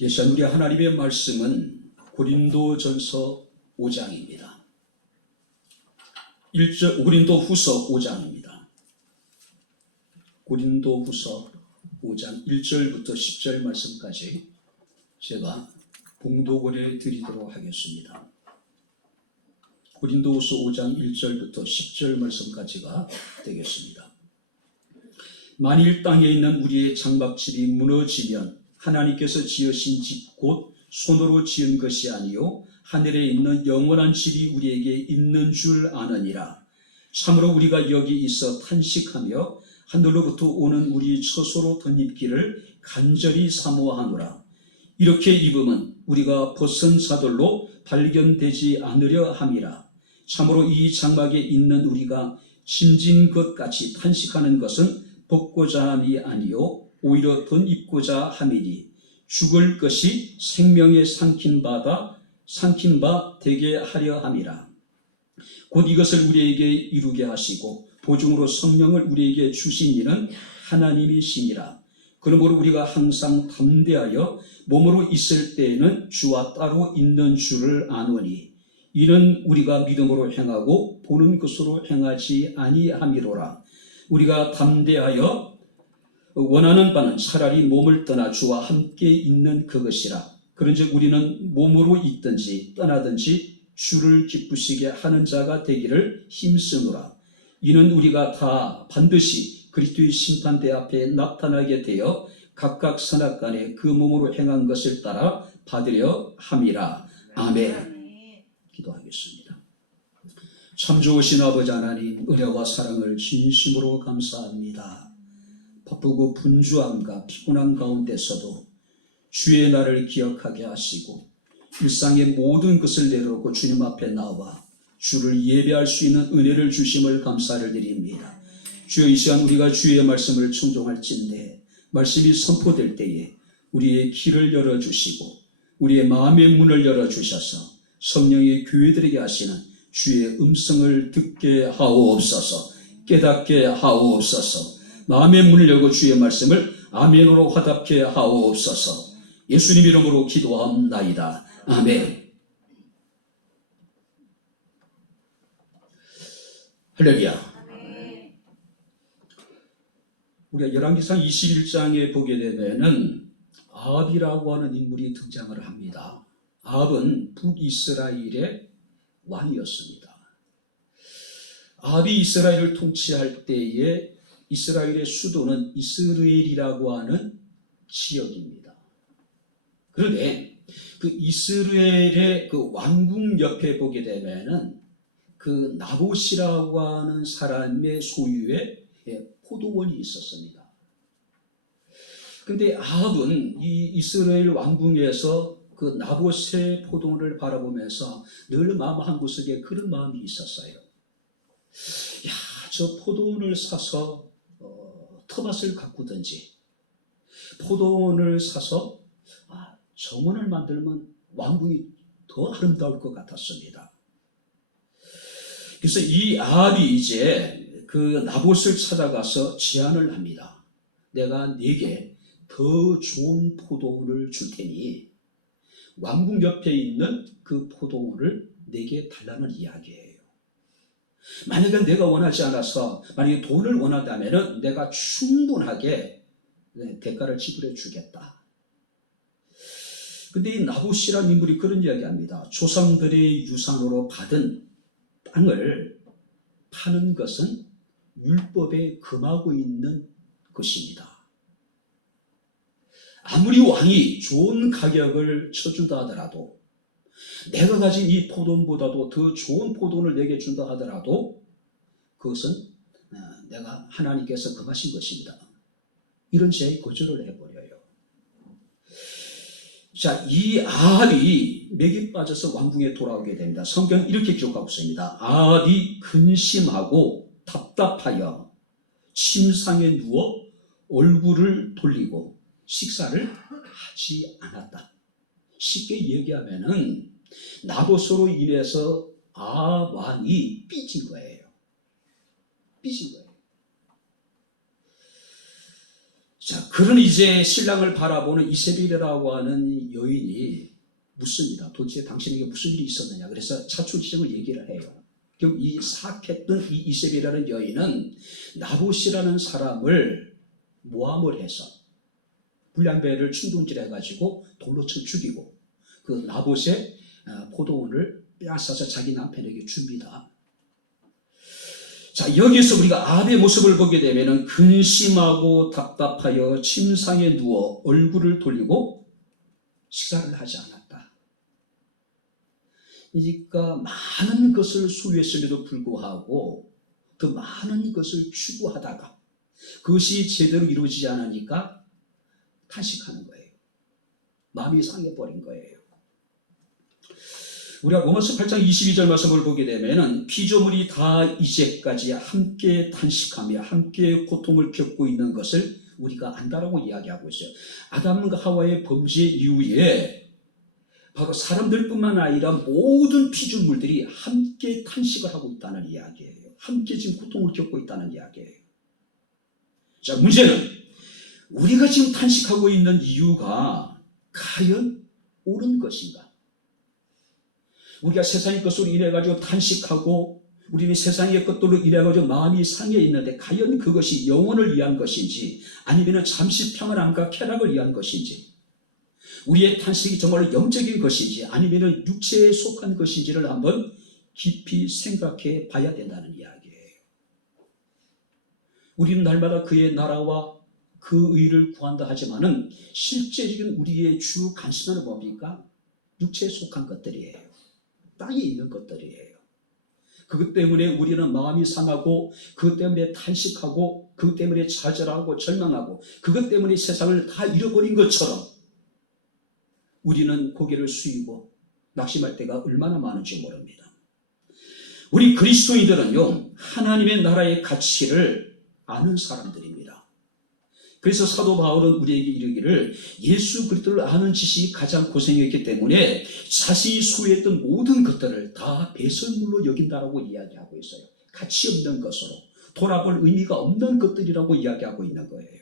예시한 우리 하나님의 말씀은 고린도전서 5장입니다. 고린도후서 5장입니다. 고린도후서 5장 1절부터 10절 말씀까지 제가 봉독을 해드리도록 하겠습니다. 고린도후서 5장 1절부터 10절 말씀까지가 되겠습니다. 만일 땅에 있는 우리의 장막집이 무너지면 하나님께서 지으신 집 곧 손으로 지은 것이 아니요 하늘에 있는 영원한 집이 우리에게 있는 줄 아느니라. 참으로 우리가 여기 있어 탄식하며 하늘로부터 오는 우리 처소로 덧입기를 간절히 사모하노라. 이렇게 입음은 우리가 벗은 자들로 발견되지 않으려 함이라. 참으로 이 장막에 있는 우리가 짐진 것 같이 탄식하는 것은 벗고자 함이 아니요 오히려 덧입고자 함이니 죽을 것이 생명에 삼킨 바 되게 하려 함이라. 곧 이것을 우리에게 이루게 하시고 보증으로 성령을 우리에게 주신 이는 하나님이시니라. 그러므로 우리가 항상 담대하여 몸으로 있을 때에는 주와 따로 있는 줄을 아노니 이는 우리가 믿음으로 행하고 보는 것으로 행하지 아니함이로라. 우리가 담대하여 원하는 바는 차라리 몸을 떠나 주와 함께 있는 그것이라. 그런즉 우리는 몸으로 있든지 떠나든지 주를 기쁘시게 하는 자가 되기를 힘쓰노라. 이는 우리가 다 반드시 그리스도의 심판대 앞에 나타나게 되어 각각 선악간에 그 몸으로 행한 것을 따라 받으려 함이라. 아멘. 기도하겠습니다. 참 좋으신 아버지 하나님, 은혜와 사랑을 진심으로 감사합니다. 바쁘고 분주함과 피곤한 가운데서도 주의 날을 기억하게 하시고 일상의 모든 것을 내려놓고 주님 앞에 나와 주를 예배할 수 있는 은혜를 주심을 감사를 드립니다. 주여, 이 시간 우리가 주의 말씀을 청종할진대 말씀이 선포될 때에 우리의 귀를 열어주시고 우리의 마음의 문을 열어주셔서 성령의 교회들에게 하시는 주의 음성을 듣게 하옵소서. 깨닫게 하옵소서. 마음의 문을 열고 주의 말씀을 아멘으로 화답케 하옵소서. 예수님 이름으로 기도합나이다. 아멘. 할렐루야. 우리가 열왕기상 21장에 보게 되면은 아합이라고 하는 인물이 등장을 합니다. 아합은 북이스라엘의 왕이었습니다. 아합이 이스라엘을 통치할 때에 이스라엘의 수도는 이스르엘이라고 하는 지역입니다. 그런데 그 이스라엘의 그 왕궁 옆에 보게 되면은 그 나봇이라고 하는 사람의 소유의 포도원이 있었습니다. 그런데 아합은 이 이스라엘 왕궁에서 그 나봇의 포도원을 바라보면서 늘 마음 한구석에 그런 마음이 있었어요. 야, 저 포도원을 사서 텃밭을 가꾸든지 포도원을 사서 정원을 만들면 왕궁이 더 아름다울 것 같았습니다. 그래서 이 아합이 이제 그 나봇을 찾아가서 제안을 합니다. 내가 네게 더 좋은 포도원을 줄 테니 왕궁 옆에 있는 그 포도원을 내게 달라는 이야기예요. 만약에 내가 원하지 않아서 만약에 돈을 원한다면 내가 충분하게 대가를 지불해 주겠다. 근데 이 나봇이라는 인물이 그런 이야기합니다. 조상들의 유산으로 받은 땅을 파는 것은 율법에 금하고 있는 것입니다. 아무리 왕이 좋은 가격을 쳐준다 하더라도 내가 가진 이 포도원보다도 더 좋은 포도원을 내게 준다 하더라도 그것은 내가 하나님께서 금하신 것입니다. 이런 제의 거절을 해버려요. 자, 이 아합이 맥이 빠져서 왕궁에 돌아오게 됩니다. 성경은 이렇게 기록하고 있습니다. 아합이 근심하고 답답하여 침상에 누워 얼굴을 돌리고 식사를 하지 않았다. 쉽게 얘기하면은 나봇으로 인해서 아합 왕이 삐진 거예요. 삐진 거예요. 자, 그런 이제 신랑을 바라보는 이세벨이라고 하는 여인이 묻습니다. 도대체 당신에게 무슨 일이 있었느냐. 그래서 차출지정을 얘기를 해요. 그럼 이 사악했던 이 이세벨이라는 여인은 나봇이라는 사람을 모함을 해서 불량배를 충동질해가지고 돌로 쳐 죽이고 그 나봇의 포도원을 빼앗아서 자기 남편에게 줍니다. 자, 여기서 우리가 아합의 모습을 보게 되면 근심하고 답답하여 침상에 누워 얼굴을 돌리고 식사를 하지 않았다. 그러니까 많은 것을 소유했음에도 불구하고 그 많은 것을 추구하다가 그것이 제대로 이루어지지 않으니까 탄식하는 거예요. 마음이 상해버린 거예요. 우리가 로마서 8장 22절 말씀을 보게 되면 피조물이 다 이제까지 함께 탄식하며 함께 고통을 겪고 있는 것을 우리가 안다라고 이야기하고 있어요. 아담과 하와의 범죄 이후에 바로 사람들뿐만 아니라 모든 피조물들이 함께 탄식을 하고 있다는 이야기예요. 함께 지금 고통을 겪고 있다는 이야기예요. 자, 문제는 우리가 지금 탄식하고 있는 이유가 과연 옳은 것인가? 우리가 세상의 것으로 인해가지고 탄식하고 우리는 세상의 것들로 인해가지고 마음이 상해 있는데 과연 그것이 영혼을 위한 것인지 아니면 잠시 평안함과 쾌락을 위한 것인지 우리의 탄식이 정말 영적인 것인지 아니면 육체에 속한 것인지를 한번 깊이 생각해 봐야 된다는 이야기예요. 우리는 날마다 그의 나라와 그 의를 구한다 하지만은 실제적인 우리의 주 관심은 뭡니까? 육체에 속한 것들이에요. 땅에 있는 것들이에요. 그것 때문에 우리는 마음이 상하고 그것 때문에 탄식하고 그것 때문에 좌절하고 절망하고 그것 때문에 세상을 다 잃어버린 것처럼 우리는 고개를 숙이고 낙심할 때가 얼마나 많은지 모릅니다. 우리 그리스도인들은요, 하나님의 나라의 가치를 아는 사람들입니다. 그래서 사도 바울은 우리에게 이르기를 예수 그리스도를 아는 지식이 가장 고생이었기 때문에 자신이 소유했던 모든 것들을 다 배설물로 여긴다라고 이야기하고 있어요. 가치 없는 것으로 돌아볼 의미가 없는 것들이라고 이야기하고 있는 거예요.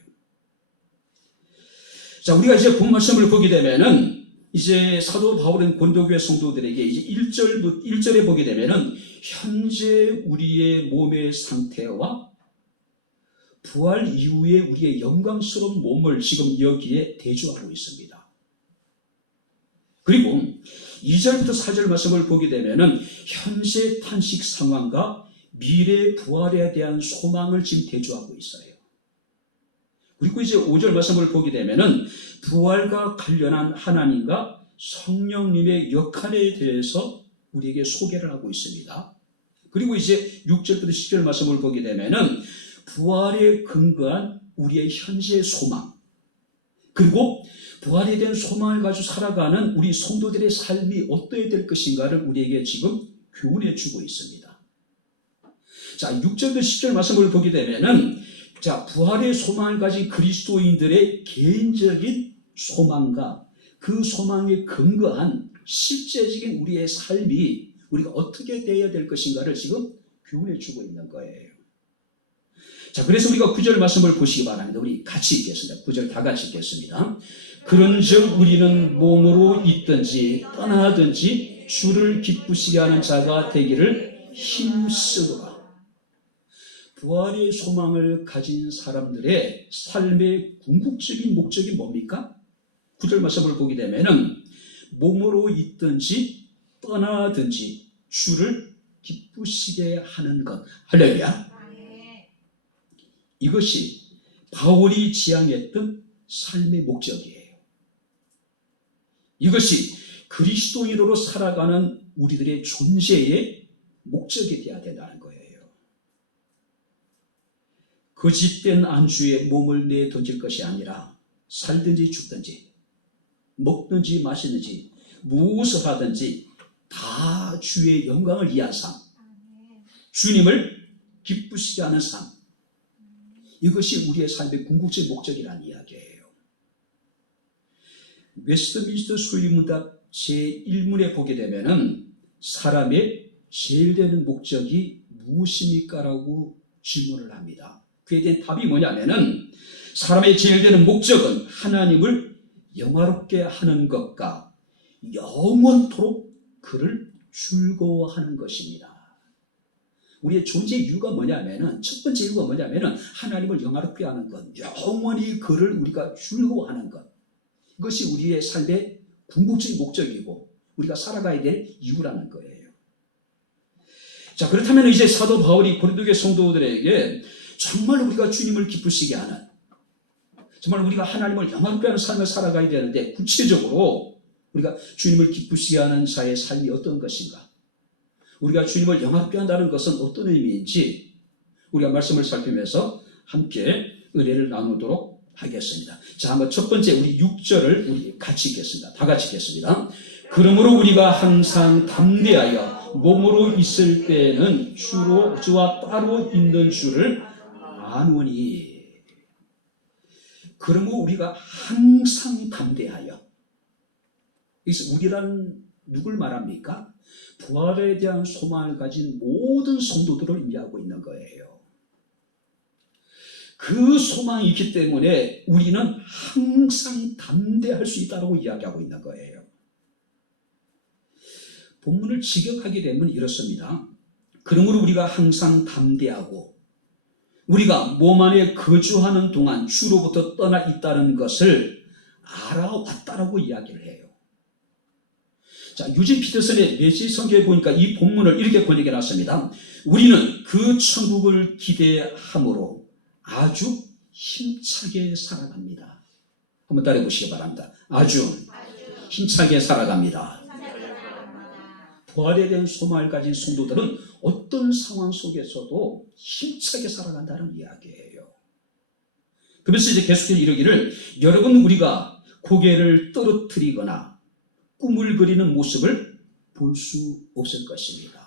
자, 우리가 이제 본 말씀을 보게 되면은 이제 사도 바울은 고린도교회 성도들에게 이제 1절에 보게 되면은 현재 우리의 몸의 상태와 부활 이후에 우리의 영광스러운 몸을 지금 여기에 대조하고 있습니다. 그리고 2절부터 4절 말씀을 보게 되면은 현재 탄식 상황과 미래 부활에 대한 소망을 지금 대조하고 있어요. 그리고 이제 5절 말씀을 보게 되면은 부활과 관련한 하나님과 성령님의 역할에 대해서 우리에게 소개를 하고 있습니다. 그리고 이제 6절부터 10절 말씀을 보게 되면은 부활에 근거한 우리의 현재 소망, 그리고 부활에 대한 소망을 가지고 살아가는 우리 성도들의 삶이 어떠해야 될 것인가를 우리에게 지금 교훈해 주고 있습니다. 자, 6절부터 10절 말씀을 보게 되면은 자, 부활의 소망을 가진 그리스도인들의 개인적인 소망과 그 소망에 근거한 실제적인 우리의 삶이 우리가 어떻게 되어야 될 것인가를 지금 교훈해 주고 있는 거예요. 자, 그래서 우리가 9절 말씀을 보시기 바랍니다. 우리 같이 읽겠습니다. 9절 다 같이 읽겠습니다. 그런즉 우리는 몸으로 있든지 떠나든지 주를 기쁘시게 하는 자가 되기를 힘쓰노라. 부활의 소망을 가진 사람들의 삶의 궁극적인 목적이 뭡니까? 9절 말씀을 보게 되면은 몸으로 있든지 떠나든지 주를 기쁘시게 하는 것. 할렐루야. 이것이 바울이 지향했던 삶의 목적이에요. 이것이 그리스도인으로 살아가는 우리들의 존재의 목적이 되어야 된다는 거예요. 거짓된 안주에 몸을 내던질 것이 아니라 살든지 죽든지 먹든지 마시든지 무엇을 하든지 다 주의 영광을 위한 삶, 주님을 기쁘시게 하는 삶, 이것이 우리의 삶의 궁극적 목적이라는 이야기예요. 웨스트민스터 소유문답 제1문에 보게 되면은 사람의 제일 되는 목적이 무엇입니까? 라고 질문을 합니다. 그에 대한 답이 뭐냐면은 사람의 제일 되는 목적은 하나님을 영화롭게 하는 것과 영원토록 그를 즐거워하는 것입니다. 우리의 존재 이유가 뭐냐면은, 첫 번째 이유가 뭐냐면은 하나님을 영화롭게 하는 것, 영원히 그를 우리가 즐거워하는 것. 이것이 우리의 삶의 궁극적인 목적이고 우리가 살아가야 될 이유라는 거예요. 자, 그렇다면 이제 사도 바울이 고린도교회 성도들에게 정말 우리가 주님을 기쁘시게 하는, 정말 우리가 하나님을 영화롭게 하는 삶을 살아가야 되는데, 구체적으로 우리가 주님을 기쁘시게 하는 자의 삶이 어떤 것인가, 우리가 주님을 영화롭게 한다는 것은 어떤 의미인지 우리가 말씀을 살피면서 함께 은혜를 나누도록 하겠습니다. 자, 한번 첫 번째 우리 6절을 우리 같이 읽겠습니다. 다 같이 읽겠습니다. 그러므로 우리가 항상 담대하여 몸으로 있을 때는 주와 따로 있는 줄을 아노니. 그러므로 우리가 항상 담대하여, 여기서 우리라는 누굴 말합니까? 부활에 대한 소망을 가진 모든 성도들을 의미하고 있는 거예요. 그 소망이 있기 때문에 우리는 항상 담대할 수 있다고 이야기하고 있는 거예요. 본문을 직역하게 되면 이렇습니다. 그러므로 우리가 항상 담대하고 우리가 몸 안에 거주하는 동안 주로부터 떠나 있다는 것을 알아왔다라고 이야기를 해요. 자, 유진 피터슨의 메시지 성경에 보니까 이 본문을 이렇게 번역해 놨습니다. 우리는 그 천국을 기대함으로 아주 힘차게 살아갑니다. 한번 따라해 보시기 바랍니다. 아주 힘차게 살아갑니다. 부활에 대한 소망을 가진 성도들은 어떤 상황 속에서도 힘차게 살아간다는 이야기예요. 그래서 이제 계속해서 이러기를, 여러분 우리가 고개를 떨어뜨리거나 꿈을 그리는 모습을 볼 수 없을 것입니다.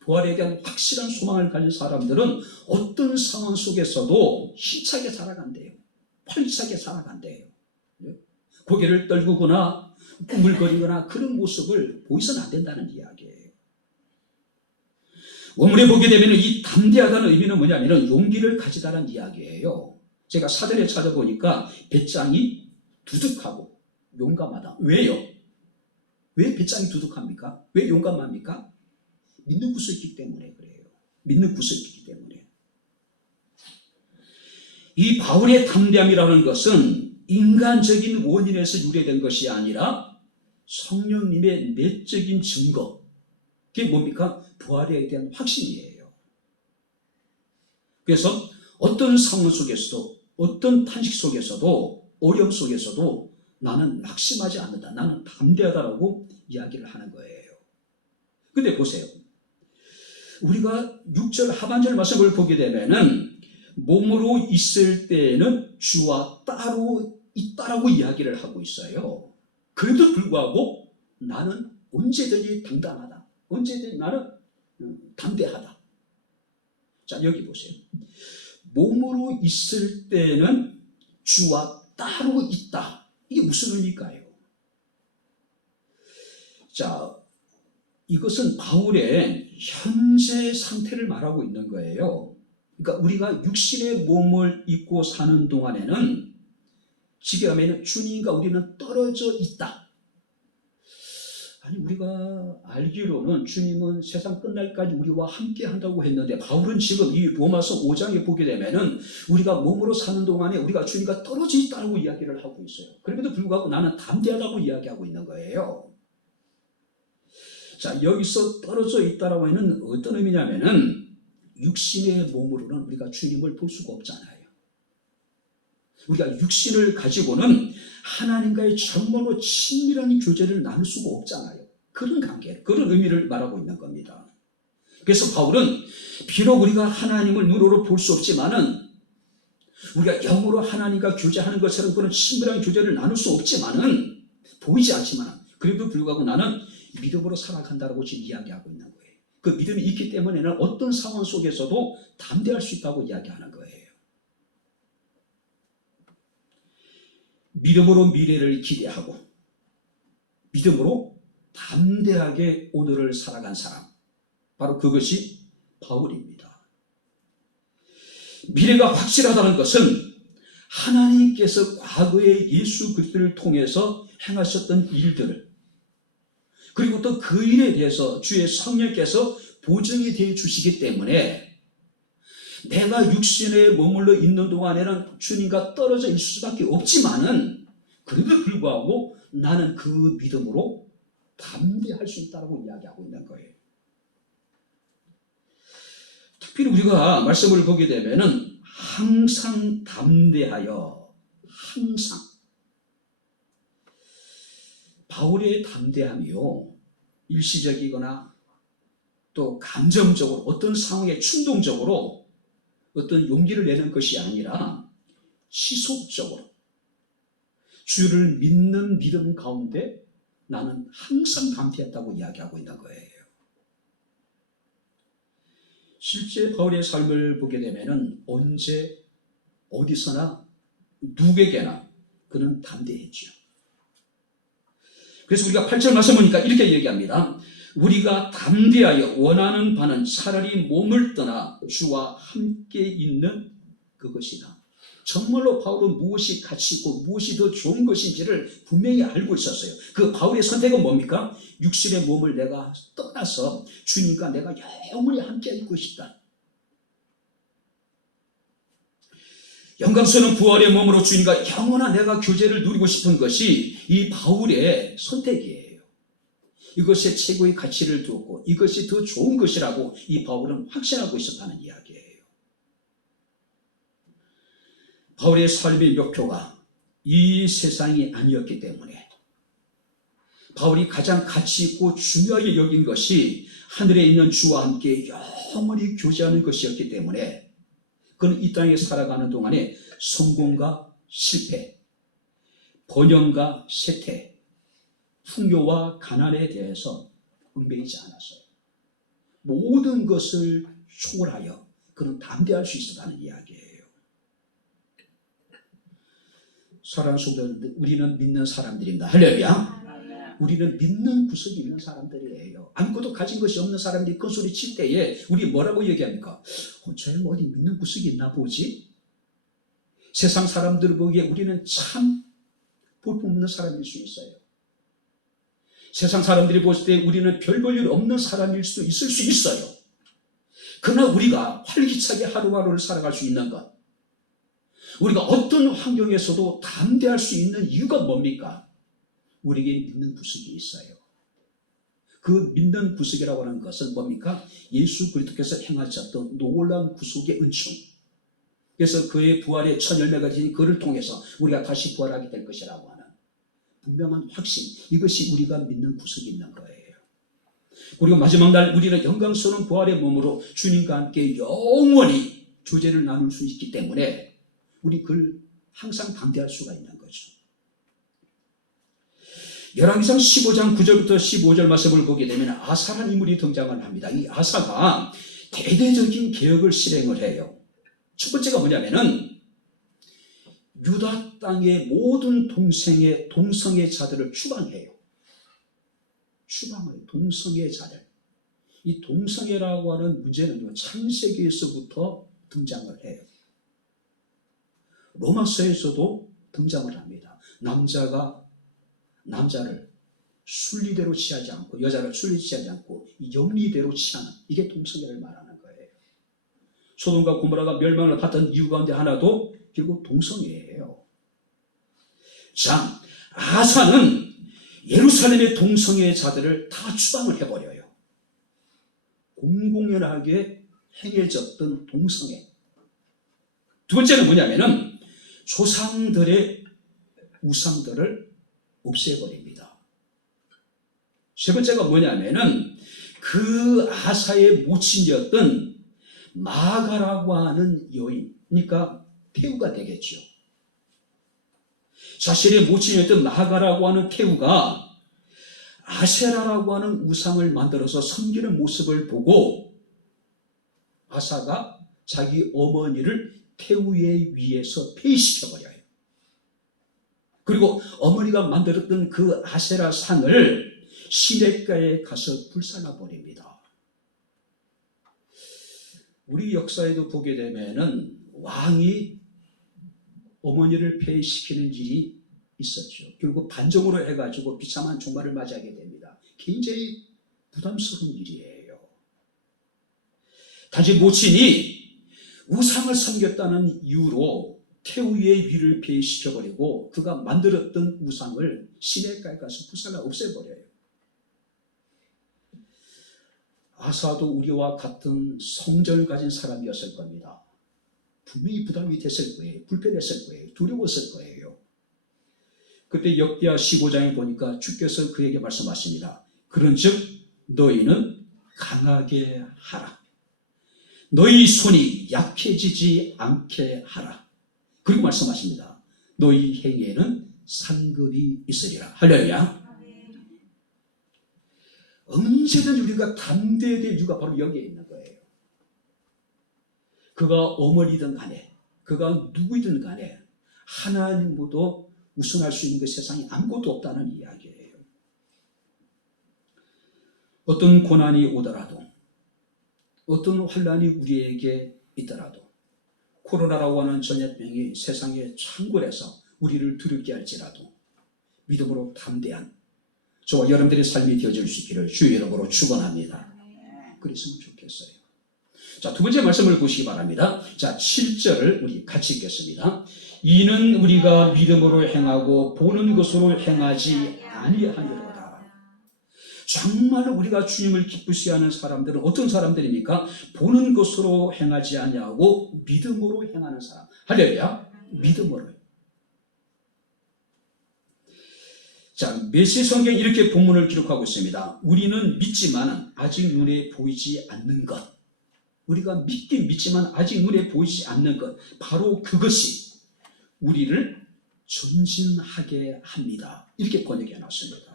부활에 대한 확실한 소망을 가진 사람들은 어떤 상황 속에서도 힘차게 살아간대요. 활기차게 살아간대요. 고개를 떨구거나 꿈을 그리거나 그런 모습을 보이서는 안 된다는 이야기예요. 원문에 보게 되면 이 담대하다는 의미는 뭐냐면 용기를 가지다는 이야기예요. 제가 사전에 찾아보니까 배짱이 두둑하고 용감하다. 왜요? 왜 배짱이 두둑합니까? 왜 용감합니까? 믿는 구석이 있기 때문에 그래요. 믿는 구석이 있기 때문에. 이 바울의 담대함이라는 것은 인간적인 원인에서 유래된 것이 아니라 성령님의 내적인 증거, 그게 뭡니까? 부활에 대한 확신이에요. 그래서 어떤 상황 속에서도, 어떤 탄식 속에서도, 어려움 속에서도 나는 낙심하지 않는다, 나는 담대하다라고 이야기를 하는 거예요. 근데 보세요, 우리가 6절 하반절 말씀을 보게 되면은 몸으로 있을 때는 주와 따로 있다라고 이야기를 하고 있어요. 그래도 불구하고 나는 언제든지 당당하다, 언제든지 나는 담대하다. 자, 여기 보세요. 몸으로 있을 때는 주와 따로 있다. 이게 무슨 의미일까요? 자, 이것은 바울의 현재 상태를 말하고 있는 거예요. 그러니까 우리가 육신의 몸을 입고 사는 동안에는 지금에는 주님과 우리는 떨어져 있다. 아니, 우리가 알기로는 주님은 세상 끝날까지 우리와 함께 한다고 했는데, 바울은 지금 이 로마서 5장에 보게 되면은 우리가 몸으로 사는 동안에 우리가 주님과 떨어져 있다고 이야기를 하고 있어요. 그럼에도 불구하고 나는 담대하다고 이야기하고 있는 거예요. 자, 여기서 떨어져 있다라고 하는 어떤 의미냐면은 육신의 몸으로는 우리가 주님을 볼 수가 없잖아요. 우리가 육신을 가지고는 하나님과의 정말로 친밀한 교제를 나눌 수가 없잖아요. 그런 관계, 그런 의미를 말하고 있는 겁니다. 그래서 바울은 비록 우리가 하나님을 눈으로 볼 수 없지만은, 우리가 영으로 하나님과 교제하는 것처럼 그런 친밀한 교제를 나눌 수 없지만은, 보이지 않지만, 그래도 불구하고 나는 믿음으로 살아간다고 지금 이야기하고 있는 거예요. 그 믿음이 있기 때문에는 어떤 상황 속에서도 담대할 수 있다고 이야기하는 거예요. 믿음으로 미래를 기대하고 믿음으로 담대하게 오늘을 살아간 사람, 바로 그것이 바울입니다. 미래가 확실하다는 것은 하나님께서 과거에 예수 그리스도를 통해서 행하셨던 일들을, 그리고 또 그 일에 대해서 주의 성령께서 보증이 되어 주시기 때문에 내가 육신에 머물러 있는 동안에는 주님과 떨어져 있을 수밖에 없지만은, 그래도 불구하고 나는 그 믿음으로 담대할 수 있다고 이야기하고 있는 거예요. 특별히 우리가 말씀을 보게 되면은 항상 담대하여, 항상. 바울의 담대함이요, 일시적이거나 또 감정적으로 어떤 상황에 충동적으로 어떤 용기를 내는 것이 아니라 지속적으로 주를 믿는 믿음 가운데 나는 항상 담대했다고 이야기하고 있는 거예요. 실제 바울의 삶을 보게 되면은 언제 어디서나 누구에게나 그는 담대했죠. 그래서 우리가 8절 말씀 보니까 이렇게 얘기합니다. 우리가 담대하여 원하는 바는 차라리 몸을 떠나 주와 함께 있는 그것이다. 정말로 바울은 무엇이 가치 있고 무엇이 더 좋은 것인지를 분명히 알고 있었어요. 그 바울의 선택은 뭡니까? 육신의 몸을 내가 떠나서 주님과 내가 영원히 함께 있고 싶다. 영광스러운 부활의 몸으로 주님과 영원한 내가 교제를 누리고 싶은 것이 이 바울의 선택이에요. 이것에 최고의 가치를 두었고 이것이 더 좋은 것이라고 이 바울은 확신하고 있었다는 이야기예요. 바울의 삶의 목표가 이 세상이 아니었기 때문에, 바울이 가장 가치 있고 중요하게 여긴 것이 하늘에 있는 주와 함께 영원히 교제하는 것이었기 때문에 그는 이 땅에 살아가는 동안에 성공과 실패, 번영과 쇠퇴, 풍요와 가난에 대해서 얽매이지 않았어요. 모든 것을 초월하여 그는 담대할 수 있었다는 이야기예요. 사랑하는 성도들, 우리는 믿는 사람들입니다. 할렐루야. 우리는 믿는 구석이 있는 사람들이에요. 아무것도 가진 것이 없는 사람들이 큰 소리 칠 때에 우리 뭐라고 얘기합니까? 저 형 어디 믿는 구석이 있나 보지? 세상 사람들 보기에 우리는 참 볼품없는 사람일 수 있어요. 세상 사람들이 볼 때 우리는 별 볼 일 없는 사람일 수 있을 수 있어요. 그러나 우리가 활기차게 하루하루를 살아갈 수 있는 것, 우리가 어떤 환경에서도 담대할 수 있는 이유가 뭡니까? 우리에게 믿는 구석이 있어요. 그 믿는 구석이라고 하는 것은 뭡니까? 예수 그리스도께서 행하셨던 놀라운 구속의 은총. 그래서 그의 부활의 첫 열매가 된 그를 통해서 우리가 다시 부활하게 될 것이라고 하는 분명한 확신, 이것이 우리가 믿는 구석이 있는 거예요. 그리고 마지막 날 우리는 영광스러운 부활의 몸으로 주님과 함께 영원히 교제를 나눌 수 있기 때문에 우리 그걸 항상 담대할 수가 있는 거죠. 열왕기상 15장 9절부터 15절 말씀을 보게 되면 아사라는 인물이 등장을 합니다. 이 아사가 대대적인 개혁을 실행을 해요. 첫 번째가 뭐냐면은 유다 땅의 모든 동성애 자들을 추방해요. 추방을, 동성애 자들. 이 동성애라고 하는 문제는요, 창세기에서부터 등장을 해요. 로마서에서도 등장을 합니다. 남자가 남자를 순리대로 취하지 않고, 여자를 순리 취하지 않고 영리대로 취하는, 이게 동성애를 말하는 거예요. 소돔과 고모라가 멸망을 받던 이유 가운데 하나도 결국 동성애예요. 자, 아사는 예루살렘의 동성애 자들을 다 추방을 해버려요. 공공연하게 행해졌던 동성애. 두 번째는 뭐냐면은 조상들의 우상들을 없애버립니다. 세 번째가 뭐냐면은 그 아사의 모친이었던 마가라고 하는 여인, 그러니까 태우가 되겠죠. 자신의 모친이었던 마가라고 하는 태우가 아세라라고 하는 우상을 만들어서 섬기는 모습을 보고 아사가 자기 어머니를 태우의 위에서 폐위시켜버려요. 그리고 어머니가 만들었던 그 아세라 상을 시냇가에 가서 불살라버립니다. 우리 역사에도 보게 되면은 왕이 어머니를 폐위시키는 일이 있었죠. 결국 반정으로 해가지고 비참한 종말을 맞이하게 됩니다. 굉장히 부담스러운 일이에요. 단지 모친이 우상을 섬겼다는 이유로 태우의 위를 폐위시켜버리고 그가 만들었던 우상을 시내가에 가서 불살라 없애버려요. 아사도 우리와 같은 성전을 가진 사람이었을 겁니다. 분명히 부담이 됐을 거예요. 불편했을 거예요. 두려웠을 거예요. 그때 역대하 15장에 보니까 주께서 그에게 말씀하십니다. 그런즉 너희는 강하게 하라. 너희 손이 약해지지 않게 하라. 그리고 말씀하십니다. 너희 행위에는 상급이 있으리라. 할렐루야. 언제든 우리가 담대해야 될 이유가 바로 여기에 있는 거예요. 그가 어머니든 간에 그가 누구이든 간에 하나님보다 우선할 수 있는 그 세상에 아무것도 없다는 이야기예요. 어떤 고난이 오더라도 어떤 환난이 우리에게 있더라도 코로나라고 하는 전염병이 세상에 창궐해서 우리를 두렵게 할지라도 믿음으로 담대한 저와 여러분들의 삶이 되어질 수 있기를 주의 이름으로 축원합니다. 그랬으면 좋겠어요. 자, 두 번째 말씀을 보시기 바랍니다. 자, 7절을 우리 같이 읽겠습니다. 이는 우리가 믿음으로 행하고 보는 것으로 행하지 아니하니로다. 정말로 우리가 주님을 기쁘시게 하는 사람들은 어떤 사람들입니까? 보는 것으로 행하지 아니하고 믿음으로 행하는 사람. 할렐루야. 믿음으로. 자, 메시지 성경이 이렇게 본문을 기록하고 있습니다. 우리는 믿지만 아직 눈에 보이지 않는 것. 우리가 믿긴 믿지만 아직 눈에 보이지 않는 것. 바로 그것이 우리를 전진하게 합니다. 이렇게 번역해 놨습니다.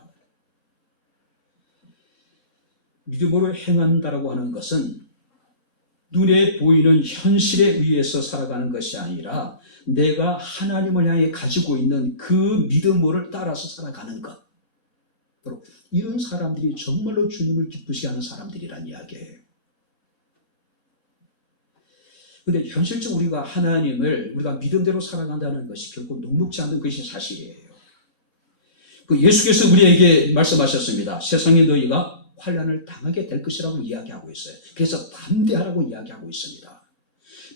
믿음으로 행한다라고 하는 것은 눈에 보이는 현실에 의해서 살아가는 것이 아니라 내가 하나님을 향해 가지고 있는 그 믿음을 따라서 살아가는 것. 바로 이런 사람들이 정말로 주님을 기쁘시게 하는 사람들이란 이야기예요. 그런데 현실적으로 우리가 믿음대로 살아간다는 것이 결국 녹록지 않는 것이 사실이에요. 그 예수께서 우리에게 말씀하셨습니다. 세상에 너희가 환난을 당하게 될 것이라고 이야기하고 있어요. 그래서 담대하라고 이야기하고 있습니다.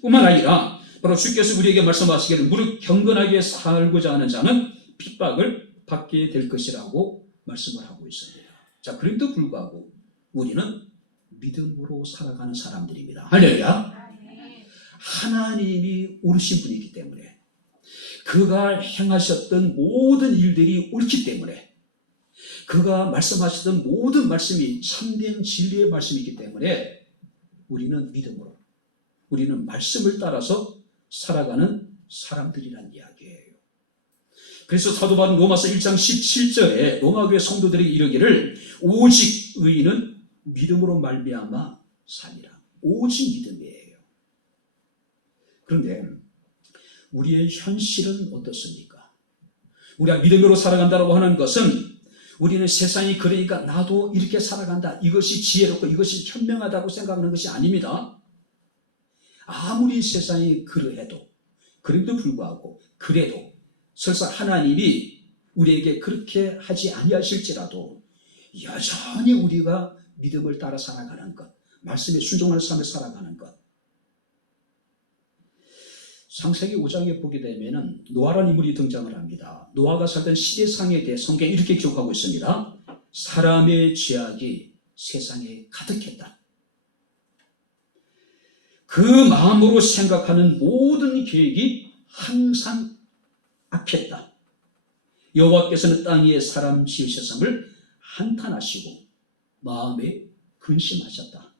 뿐만 아니라 바로 주께서 우리에게 말씀하시기를 무릇 경건하게 살고자 하는 자는 핍박을 받게 될 것이라고 말씀을 하고 있습니다. 자, 그럼에도 불구하고 우리는 믿음으로 살아가는 사람들입니다. 할렐루야. 하나님이 옳으신 분이기 때문에 그가 행하셨던 모든 일들이 옳기 때문에 그가 말씀하셨던 모든 말씀이 참된 진리의 말씀이기 때문에 우리는 믿음으로 우리는 말씀을 따라서 살아가는 사람들이란 이야기예요. 그래서 사도 바울 로마서 1장 17절에 로마교회 성도들에게 이르기를 오직 의인은 믿음으로 말미암아 사니라. 오직 믿음이에요. 그런데 우리의 현실은 어떻습니까? 우리가 믿음으로 살아간다고 하는 것은 우리는 세상이 그러니까 나도 이렇게 살아간다. 이것이 지혜롭고 이것이 현명하다고 생각하는 것이 아닙니다. 아무리 세상이 그러해도 그럼에도 불구하고 그래도 설사 하나님이 우리에게 그렇게 하지 아니하실지라도 여전히 우리가 믿음을 따라 살아가는 것, 말씀에 순종하는 삶을 살아가는 것. 창세기 5장에 보게 되면 노아라는 인물이 등장을 합니다. 노아가 살던 시대상에 대해 성경이 이렇게 기록하고 있습니다. 사람의 죄악이 세상에 가득했다. 그 마음으로 생각하는 모든 계획이 항상 악했다. 여호와께서는 땅 위에 사람 지으셨음을 한탄하시고 마음에 근심하셨다.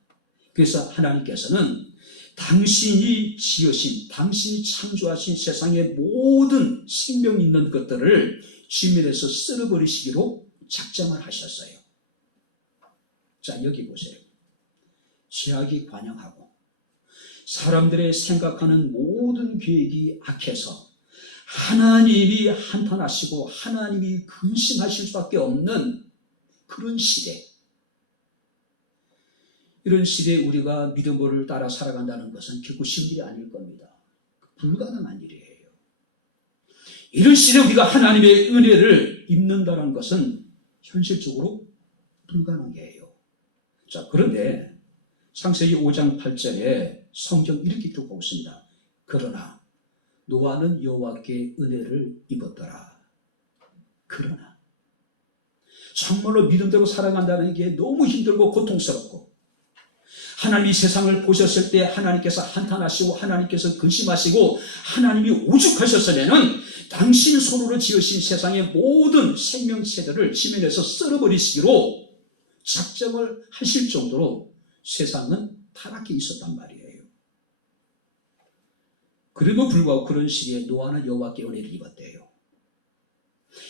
그래서 하나님께서는 당신이 지으신, 당신이 창조하신 세상의 모든 생명 있는 것들을 지면에서 쓸어버리시기로 작정을 하셨어요. 자, 여기 보세요. 죄악이 관영하고 사람들의 생각하는 모든 계획이 악해서 하나님이 한탄하시고 하나님이 근심하실 수밖에 없는 그런 시대. 이런 시대에 우리가 믿음을 따라 살아간다는 것은 결코 쉬운 일이 아닐 겁니다. 불가능한 일이에요. 이런 시대에 우리가 하나님의 은혜를 입는다는 것은 현실적으로 불가능해요. 자, 그런데 창세기 5장 8절에 성경 이렇게 기록하고 있습니다. 그러나 노아는 여호와께 은혜를 입었더라. 그러나 정말로 믿음대로 살아간다는 게 너무 힘들고 고통스럽고, 하나님이 세상을 보셨을 때 하나님께서 한탄하시고 하나님께서 근심하시고 하나님이 오죽하셨으면은 당신 손으로 지으신 세상의 모든 생명체들을 지면에서 썰어버리시기로 작정을 하실 정도로 세상은 타락해 있었단 말이에요. 그리고 불구하고 그런 시기에 노아는 여호와께 은혜를 입었대요.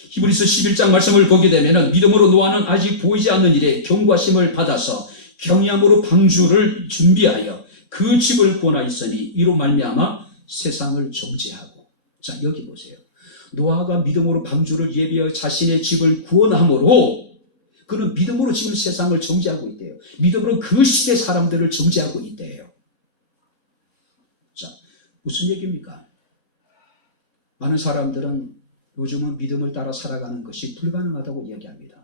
히브리서 11장 말씀을 보게 되면 믿음으로 노아는 아직 보이지 않는 일에 경고하심을 받아서 경외함으로 방주를 준비하여 그 집을 구원하였으니 이로 말미암아 세상을 정죄하고. 자, 여기 보세요. 노아가 믿음으로 방주를 예비하여 자신의 집을 구원함으로 그는 믿음으로 지금 세상을 정죄하고 있대요. 믿음으로 그 시대 사람들을 정죄하고 있대요. 자, 무슨 얘기입니까? 많은 사람들은 요즘은 믿음을 따라 살아가는 것이 불가능하다고 이야기합니다.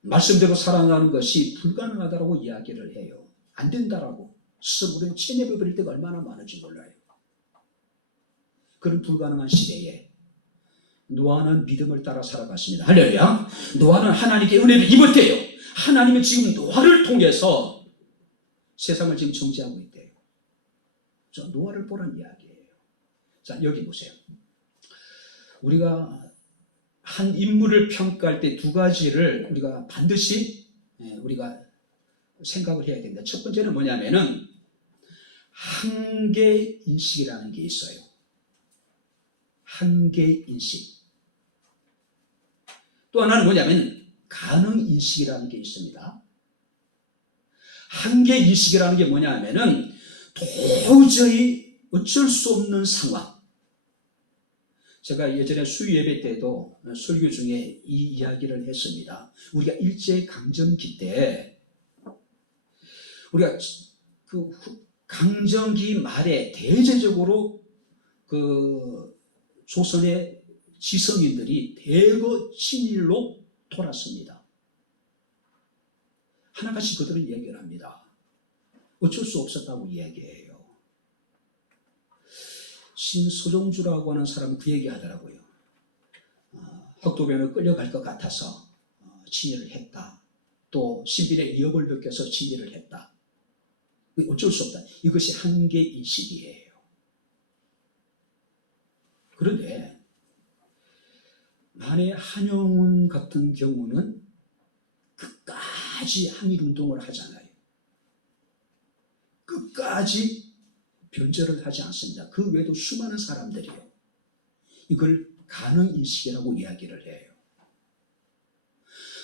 말씀대로 살아가는 것이 불가능하다고 이야기를 해요. 안 된다라고 스스로 체념해 버릴 때가 얼마나 많은지 몰라요. 그런 불가능한 시대에 노아는 믿음을 따라 살아갔습니다. 할렐루야. 노아는 하나님께 은혜를 입었대요. 하나님은 지금 노아를 통해서 세상을 지금 정죄하고 있대요. 저 노아를 보란 이야기예요. 자, 여기 보세요. 우리가 한 인물을 평가할 때 두 가지를 우리가 반드시 우리가 생각을 해야 됩니다. 첫 번째는 뭐냐면은 한계인식이라는 게 있어요. 한계인식. 또 하나는 뭐냐면 가능인식이라는 게 있습니다. 한계인식이라는 게 뭐냐면은 도저히 어쩔 수 없는 상황. 제가 예전에 수요예배 때도 설교 중에 이 이야기를 했습니다. 우리가 일제강점기 때 우리가 그 강점기 말에 대대적으로 그 조선의 지성인들이 대거 친일로 돌았습니다. 하나같이 그들은 얘기를 합니다. 어쩔 수 없었다고 이야기해요. 신서종주라고 하는 사람은 그 얘기 하더라고요. 학도변을 끌려갈 것 같아서 친일을 했다. 또 신빈의 위협을 느껴서 친일을 했다. 어쩔 수 없다. 이것이 한계인식이에요. 그런데 만에 한용운 같은 경우는 끝까지 항일운동을 하잖아요. 끝까지 변절을 하지 않습니다. 그 외에도 수많은 사람들이요. 이걸 가능인식이라고 이야기를 해요.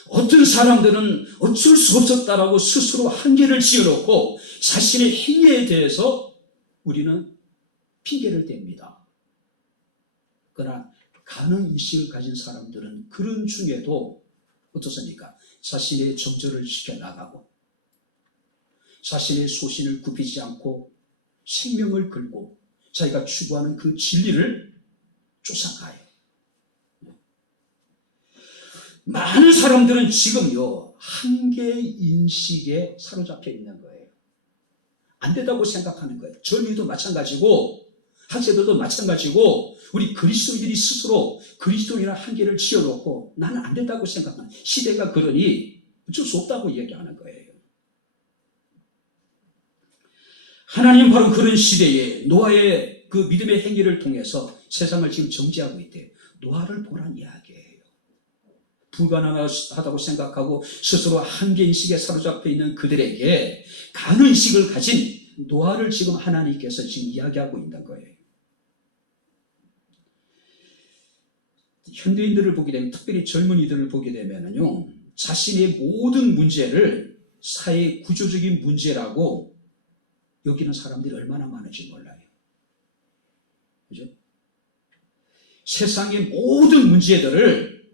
어떤 사람들은 어쩔 수 없었다라고 스스로 한계를 지어놓고 자신의 행위에 대해서 우리는 핑계를 댑니다. 그러나 가능인식을 가진 사람들은 그런 중에도 어떻습니까? 자신의 정절을 지켜나가고 자신의 소신을 굽히지 않고 생명을 걸고 자기가 추구하는 그 진리를 쫓아가요. 많은 사람들은 지금요 한계인식에 사로잡혀 있는 거예요. 안 된다고 생각하는 거예요. 전위도 마찬가지고 학자들도 마찬가지고 우리 그리스도인들이 스스로 그리스도인이라는 한계를 지어놓고 나는 안 된다고 생각하는 시대가 그러니 어쩔 수 없다고 얘기하는 거예요. 하나님 바로 그런 시대에 노아의 그 믿음의 행위를 통해서 세상을 지금 정죄하고 있대요. 노아를 보란 이야기예요. 불가능하다고 생각하고 스스로 한계인식에 사로잡혀 있는 그들에게 가능인식을 가진 노아를 지금 하나님께서 지금 이야기하고 있는 거예요. 현대인들을 보게 되면, 특별히 젊은이들을 보게 되면요, 자신의 모든 문제를 사회의 구조적인 문제라고 여기는 사람들이 얼마나 많은지 몰라요. 그죠? 세상의 모든 문제들을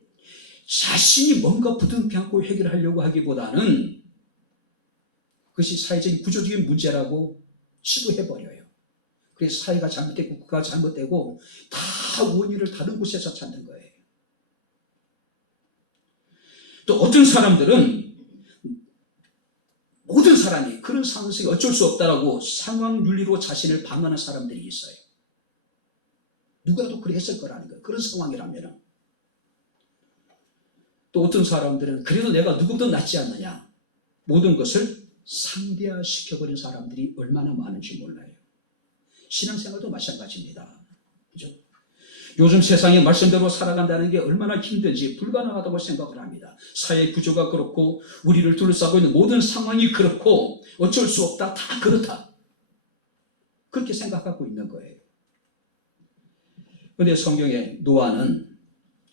자신이 뭔가 부둥켜안고 해결하려고 하기보다는 그것이 사회적인 구조적인 문제라고 치부해버려요. 그래서 사회가 잘못되고 국가가 잘못되고 다 원인을 다른 곳에서 찾는 거예요. 또 어떤 사람들은 모든 사람이 그런 상황 속에 어쩔 수 없다라고 상황 윤리로 자신을 방어하는 사람들이 있어요. 누구라도 그랬을 거라는 거예요. 그런 상황이라면. 또 어떤 사람들은 그래도 내가 누구보다 낫지 않느냐. 모든 것을 상대화시켜버린 사람들이 얼마나 많은지 몰라요. 신앙생활도 마찬가지입니다. 그죠? 요즘 세상의 말씀대로 살아간다는 게 얼마나 힘든지 불가능하다고 생각을 합니다. 사회 구조가 그렇고 우리를 둘러싸고 있는 모든 상황이 그렇고 어쩔 수 없다. 다 그렇다. 그렇게 생각하고 있는 거예요. 그런데 성경에 노아는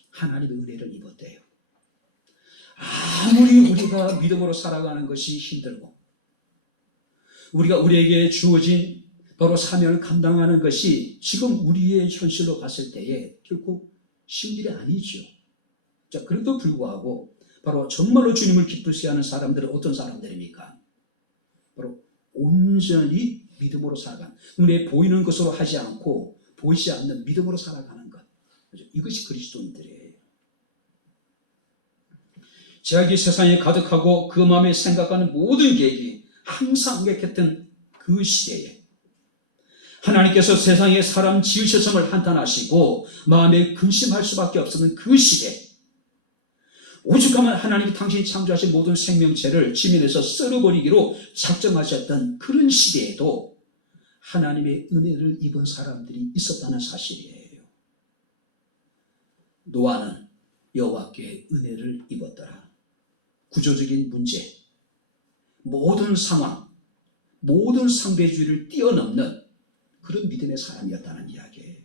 하나님의 은혜를 입었대요. 아무리 우리가 믿음으로 살아가는 것이 힘들고 우리에게 주어진 바로 사명을 감당하는 것이 지금 우리의 현실로 봤을 때에 결코 쉬운 일이 아니죠. 자, 그래도 불구하고 바로 정말로 주님을 기쁘시게 하는 사람들은 어떤 사람들입니까? 바로 온전히 믿음으로 살아가는, 눈에 보이는 것으로 하지 않고 보이지 않는 믿음으로 살아가는 것. 이것이 그리스도인들이에요. 제약이 세상에 가득하고 그 마음에 생각하는 모든 계획이 항상 응했던 그 시대에 하나님께서 세상에 사람 지으셨음을 한탄하시고 마음에 근심할 수밖에 없었던 그 시대, 오죽하면 하나님이 당신이 창조하신 모든 생명체를 지면에서 썰어버리기로 작정하셨던 그런 시대에도 하나님의 은혜를 입은 사람들이 있었다는 사실이에요. 노아는 여호와께 은혜를 입었더라. 구조적인 문제, 모든 상황, 모든 상대주의를 뛰어넘는 그런 믿음의 사람이었다는 이야기예요.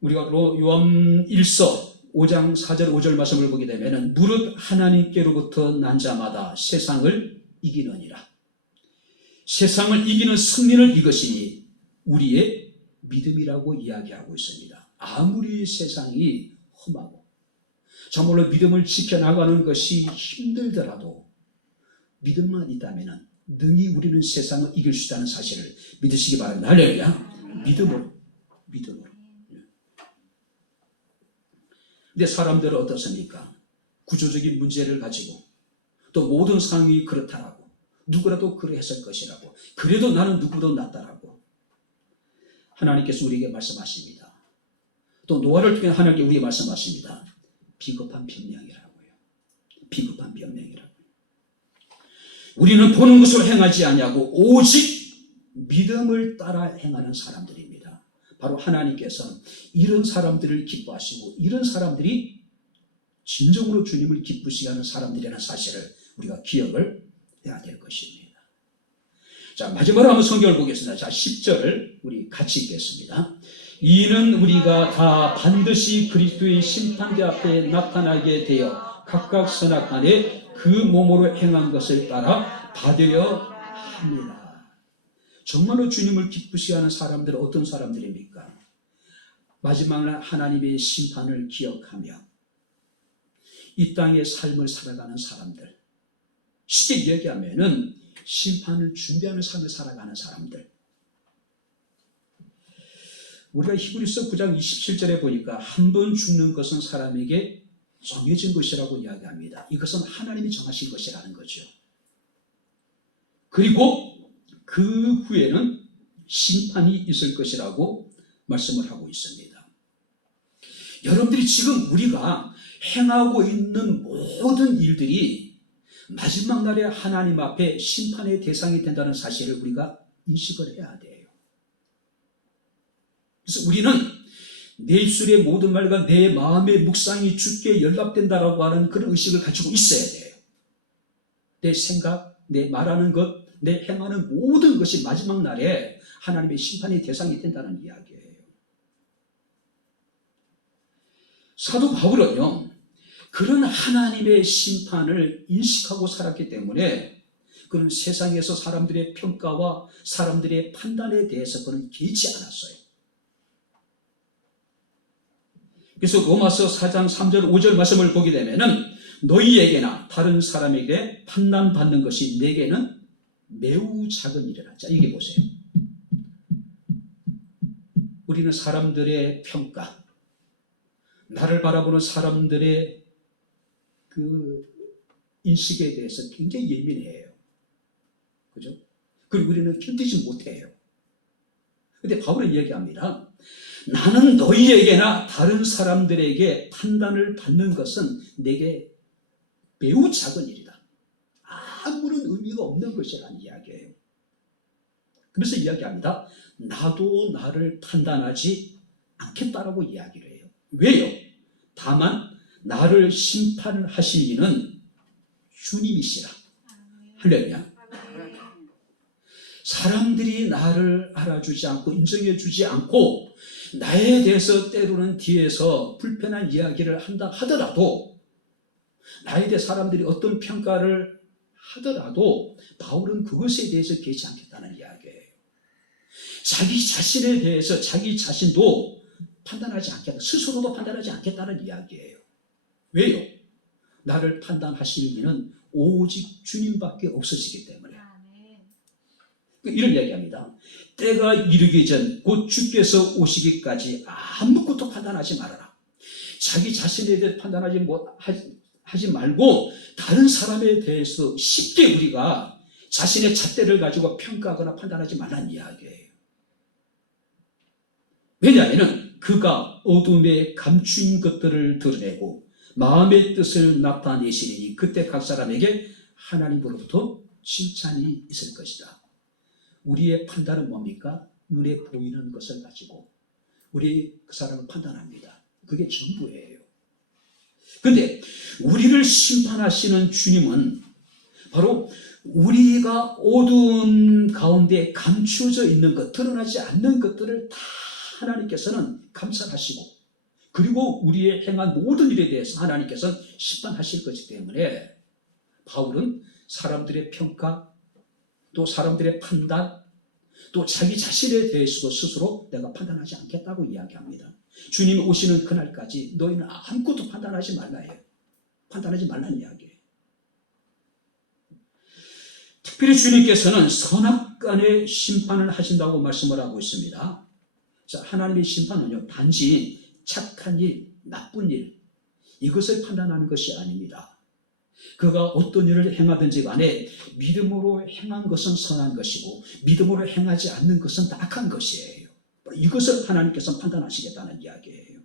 우리가 요한 1서 5장 4절 5절 말씀을 보게 되면 무릇 하나님께로부터 난 자마다 세상을 이기느니라. 세상을 이기는 승리는 이것이니 우리의 믿음이라고 이야기하고 있습니다. 아무리 세상이 험하고 정말로 믿음을 지켜나가는 것이 힘들더라도 믿음만 있다면 능히 우리는 세상을 이길 수 있다는 사실을 믿으시기 바랍니다. 할렐루야. 믿음으로. 근데 사람들은 어떻습니까? 구조적인 문제를 가지고 또 모든 상황이 그렇다라고 누구라도 그랬을 것이라고 그래도 나는 누구보다 낫다라고 하나님께서 우리에게 말씀하십니다. 또 노아를 통해 하나님께 우리에게 말씀하십니다. 비겁한 변명이라고요. 비겁한 변명이라고요. 우리는 보는 것으로 행하지 아니하고 오직 믿음을 따라 행하는 사람들입니다. 바로 하나님께서는 이런 사람들을 기뻐하시고 이런 사람들이 진정으로 주님을 기쁘시게 하는 사람들이라는 사실을 우리가 기억을 해야 될 것입니다. 자, 마지막으로 한번 성경을 보겠습니다. 자, 10절을 우리 같이 읽겠습니다. 이는 우리가 다 반드시 그리스도의 심판대 앞에 나타나게 되어 각각 선악간에 그 몸으로 행한 것을 따라 받으려 합니다. 정말로 주님을 기쁘시게 하는 사람들은 어떤 사람들입니까? 마지막날 하나님의 심판을 기억하며 이 땅의 삶을 살아가는 사람들, 쉽게 이야기하면은 심판을 준비하는 삶을 살아가는 사람들. 우리가 히브리서 9장 27절에 보니까 한 번 죽는 것은 사람에게 정해진 것이라고 이야기합니다. 이것은 하나님이 정하신 것이라는 거죠. 그리고 그 후에는 심판이 있을 것이라고 말씀을 하고 있습니다. 여러분들이 지금 우리가 행하고 있는 모든 일들이 마지막 날에 하나님 앞에 심판의 대상이 된다는 사실을 우리가 인식을 해야 돼요. 그래서 우리는 내 입술의 모든 말과 내 마음의 묵상이 주께 연락된다라고 하는 그런 의식을 가지고 있어야 돼요. 내 생각, 내 말하는 것, 내 행하는 모든 것이 마지막 날에 하나님의 심판의 대상이 된다는 이야기예요. 사도 바울은요, 그런 하나님의 심판을 인식하고 살았기 때문에 그런 세상에서 사람들의 평가와 사람들의 판단에 대해서 그는 개의치 않았어요. 그래서 로마서 4장 3절 5절 말씀을 보게 되면은 너희에게나 다른 사람에게 판단받는 것이 내게는 매우 작은 일이라. 자, 이게 보세요. 우리는 사람들의 평가, 나를 바라보는 사람들의 그 인식에 대해서 굉장히 예민해요. 그죠? 그리고 우리는 견디지 못해요. 근데 바울은 이야기합니다. 나는 너희에게나 다른 사람들에게 판단을 받는 것은 내게 매우 작은 일이다. 아무런 의미가 없는 것이라는 이야기예요. 그래서 이야기합니다. 나도 나를 판단하지 않겠다라고 이야기를 해요. 왜요? 다만 나를 심판하실 이는 주님이시라. 할렐루야. 사람들이 나를 알아주지 않고 인정해주지 않고 나에 대해서 때로는 뒤에서 불편한 이야기를 한다 하더라도, 나에 대해 사람들이 어떤 평가를 하더라도 바울은 그것에 대해서 개의치 않겠다는 이야기예요. 자기 자신에 대해서 자기 자신도 판단하지 않겠다, 스스로도 판단하지 않겠다는 이야기예요. 왜요? 나를 판단하실 이는 오직 주님밖에 없으시기 때문에. 이런 이야기합니다. 때가 이르기 전 곧 주께서 오시기까지 아무것도 판단하지 말아라. 자기 자신에 대해 하지 말고 다른 사람에 대해서 쉽게 우리가 자신의 잣대를 가지고 평가하거나 판단하지 말라는 이야기예요. 왜냐하면 그가 어둠에 감춘 것들을 드러내고 마음의 뜻을 나타내시리니 그때 각 사람에게 하나님으로부터 칭찬이 있을 것이다. 우리의 판단은 뭡니까? 눈에 보이는 것을 가지고 우리 그 사람을 판단합니다. 그게 전부예요. 그런데 우리를 심판하시는 주님은 바로 우리가 어두운 가운데 감추어져 있는 것, 드러나지 않는 것들을 다 하나님께서는 감찰하시고, 그리고 우리의 행한 모든 일에 대해서 하나님께서는 심판하실 것이기 때문에 바울은 사람들의 평가, 또 사람들의 판단, 또 자기 자신에 대해서도 스스로 내가 판단하지 않겠다고 이야기합니다. 주님이 오시는 그날까지 너희는 아무것도 판단하지 말라예요. 판단하지 말라는 이야기예요. 특별히 주님께서는 선악간의 심판을 하신다고 말씀을 하고 있습니다. 자, 하나님의 심판은요, 단지 착한 일, 나쁜 일, 이것을 판단하는 것이 아닙니다. 그가 어떤 일을 행하든지 간에 믿음으로 행한 것은 선한 것이고 믿음으로 행하지 않는 것은 악한 것이에요. 이것을 하나님께서 판단하시겠다는 이야기예요.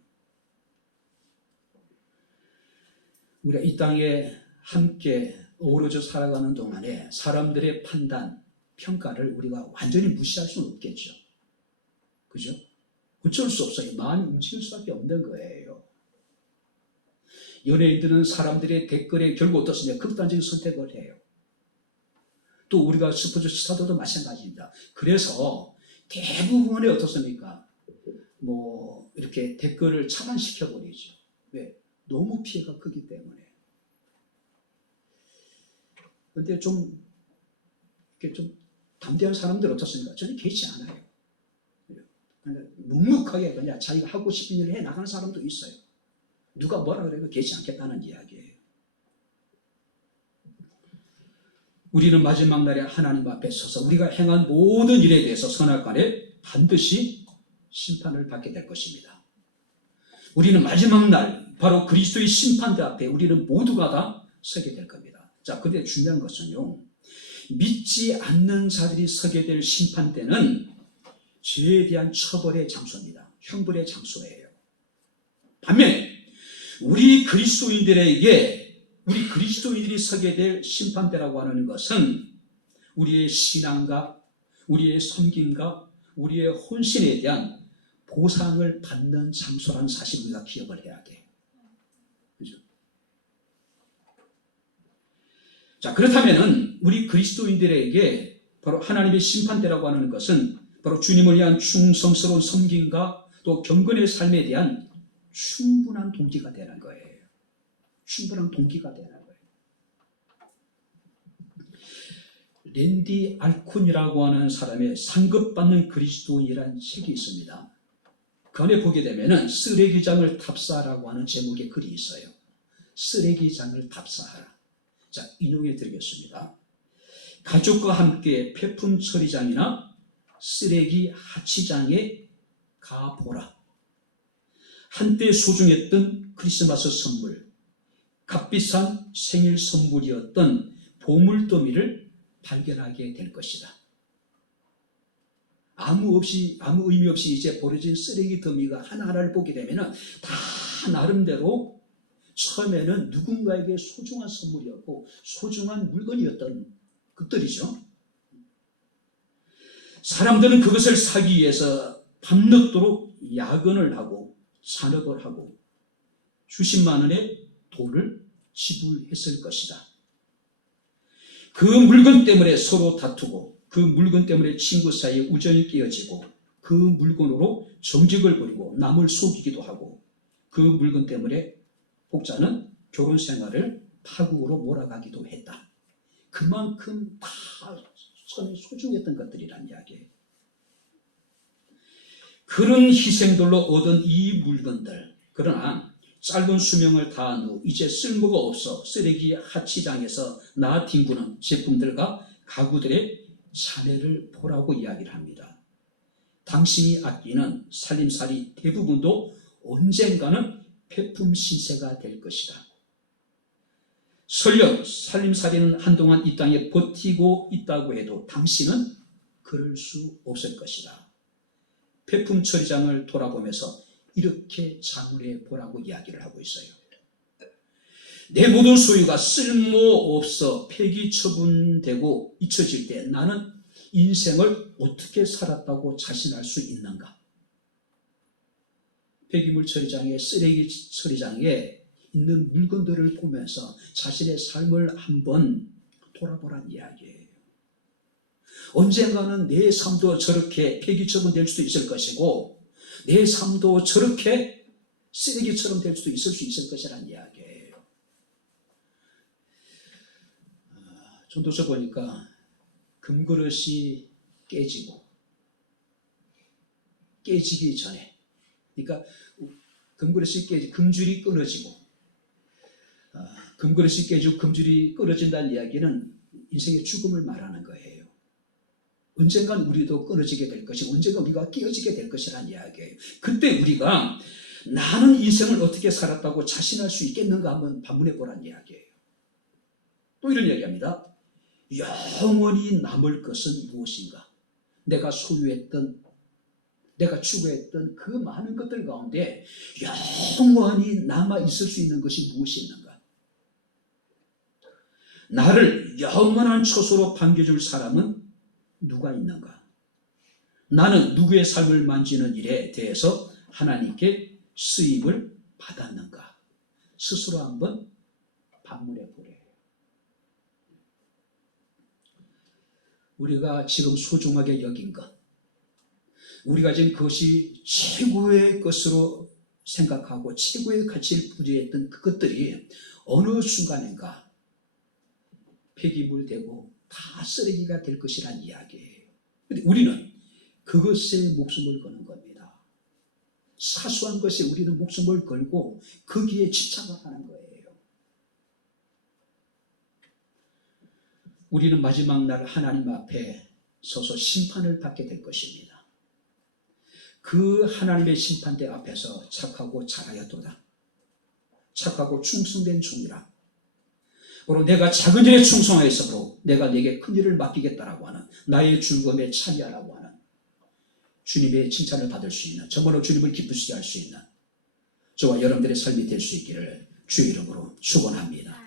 우리가 이 땅에 함께 어우러져 살아가는 동안에 사람들의 판단, 평가를 우리가 완전히 무시할 수는 없겠죠. 그죠? 어쩔 수 없어요. 마음이 움직일 수밖에 없는 거예요. 연예인들은 사람들의 댓글에 결국 어떻습니까? 극단적인 선택을 해요. 또 우리가 스포츠 스타들도 마찬가지입니다. 그래서 대부분의 어떻습니까? 이렇게 댓글을 차단시켜버리죠. 왜? 너무 피해가 크기 때문에. 그런데 이렇게 좀 담대한 사람들 어떻습니까? 저는 개의치 않아요. 그냥 묵묵하게 그냥 자기가 하고 싶은 일을 해 나가는 사람도 있어요. 누가 뭐라 그래도 개의치 않겠다는 이야기예요. 우리는 마지막 날에 하나님 앞에 서서 우리가 행한 모든 일에 대해서 선악간에 반드시 심판을 받게 될 것입니다. 우리는 마지막 날 바로 그리스도의 심판대 앞에 우리는 모두가 다 서게 될 겁니다. 자, 그런데 중요한 것은요, 믿지 않는 자들이 서게 될 심판대는 죄에 대한 처벌의 장소입니다. 형벌의 장소예요. 반면에 우리 그리스도인들이 서게 될 심판대라고 하는 것은 우리의 신앙과 우리의 섬김과 우리의 헌신에 대한 보상을 받는 장소라는 사실을 우리가 기억을 해야 돼요. 그죠? 자, 그렇다면은 우리 그리스도인들에게 바로 하나님의 심판대라고 하는 것은 바로 주님을 위한 충성스러운 섬김과 또 경건의 삶에 대한 충분한 동기가 되는 거예요. 충분한 동기가 되는 거예요. 랜디 알콘이라고 하는 사람의 상급받는 그리스도인이라는 책이 있습니다. 그 안에 보게 되면은 쓰레기장을 탑사하라고 하는 제목의 글이 있어요. 쓰레기장을 탑사하라. 자, 인용해 드리겠습니다. 가족과 함께 폐품 처리장이나 쓰레기 하치장에 가보라. 한때 소중했던 크리스마스 선물, 값비싼 생일 선물이었던 보물더미를 발견하게 될 것이다. 아무 의미 없이 이제 버려진 쓰레기 더미가 하나하나를 보게 되면 다 나름대로 처음에는 누군가에게 소중한 선물이었고 소중한 물건이었던 것들이죠. 사람들은 그것을 사기 위해서 밤늦도록 야근을 하고 잔업을 하고 수십만 원의 돈을 지불했을 것이다. 그 물건 때문에 서로 다투고 그 물건 때문에 친구 사이에 우정이 깨어지고 그 물건으로 정직을 부리고 남을 속이기도 하고 그 물건 때문에 혹자는 결혼 생활을 파국으로 몰아가기도 했다. 그만큼 다 처음에 소중했던 것들이란 이야기예요. 그런 희생들로 얻은 이 물건들, 그러나 짧은 수명을 다한 후 이제 쓸모가 없어 쓰레기 하치장에서 나뒹구는 제품들과 가구들의 사례를 보라고 이야기를 합니다. 당신이 아끼는 살림살이 대부분도 언젠가는 폐품 신세가 될 것이다. 설령 살림살이는 한동안 이 땅에 버티고 있다고 해도 당신은 그럴 수 없을 것이다. 폐품 처리장을 돌아보면서 이렇게 자문해 보라고 이야기를 하고 있어요. 내 모든 소유가 쓸모없어 폐기 처분되고 잊혀질 때 나는 인생을 어떻게 살았다고 자신할 수 있는가? 폐기물 처리장에, 쓰레기 처리장에 있는 물건들을 보면서 자신의 삶을 한번 돌아보란 이야기예요. 언젠가는 내 삶도 저렇게 폐기 처분될 수도 있을 것이고 내 삶도 저렇게 쓰레기처럼 될 수도 있을 것이라는 이야기예요. 전도서 보니까 금그릇이 깨지기 전에, 그러니까 금그릇이 금줄이 끊어지고, 금그릇이 깨지고 금줄이 끊어진다는 이야기는 인생의 죽음을 말하는 거예요. 언젠간 우리도 끊어지게 될 것이고 언젠가 우리가 깨어지게 될 것이라는 이야기예요. 그때 우리가 나는 인생을 어떻게 살았다고 자신할 수 있겠는가 한번 반문해 보라는 이야기예요. 또 이런 이야기합니다. 영원히 남을 것은 무엇인가? 내가 소유했던, 내가 추구했던 그 많은 것들 가운데 영원히 남아 있을 수 있는 것이 무엇이 있는가? 나를 영원한 처소로 반겨줄 사람은 누가 있는가? 나는 누구의 삶을 만지는 일에 대해서 하나님께 쓰임을 받았는가? 스스로 한번 반문해 보래요. 우리가 지금 소중하게 여긴 것, 우리가 지금 그것이 최고의 것으로 생각하고 최고의 가치를 부여했던 그것들이 어느 순간인가 폐기물 되고 다 쓰레기가 될 것이란 이야기예요. 근데 우리는 그것에 목숨을 거는 겁니다. 사소한 것에 우리는 목숨을 걸고 거기에 집착을 하는 거예요. 우리는 마지막 날 하나님 앞에 서서 심판을 받게 될 것입니다. 그 하나님의 심판대 앞에서 착하고 잘하였도다. 착하고 충성된 종이라. 바로 내가 작은 일에 충성하였으므로 내가 네게 큰 일을 맡기겠다라고 하는, 나의 즐거움에 참여하라고 하는 주님의 칭찬을 받을 수 있는, 정말로 주님을 기쁘시게 할 수 있는 저와 여러분들의 삶이 될 수 있기를 주의 이름으로 축원합니다.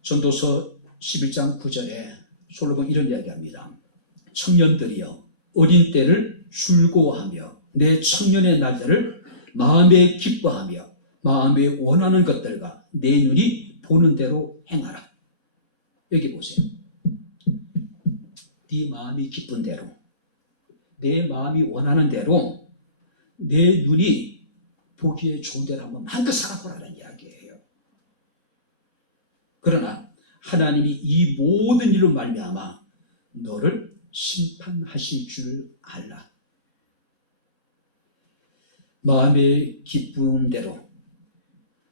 전도서 11장 9절에 솔로몬 이런 이야기합니다. 청년들이여 어린 때를 즐거워하며 내 청년의 날들을 마음에 기뻐하며 마음에 원하는 것들과 내 눈이 보는 대로 행하라. 여기 보세요. 네 마음이 기쁜 대로, 내 마음이 원하는 대로 내 눈이 보기에 좋은 대로 한번 마음껏 살아보라는 이야기예요. 그러나 하나님이 이 모든 일로 말미암아 너를 심판하실 줄 알라. 마음의 기쁨대로,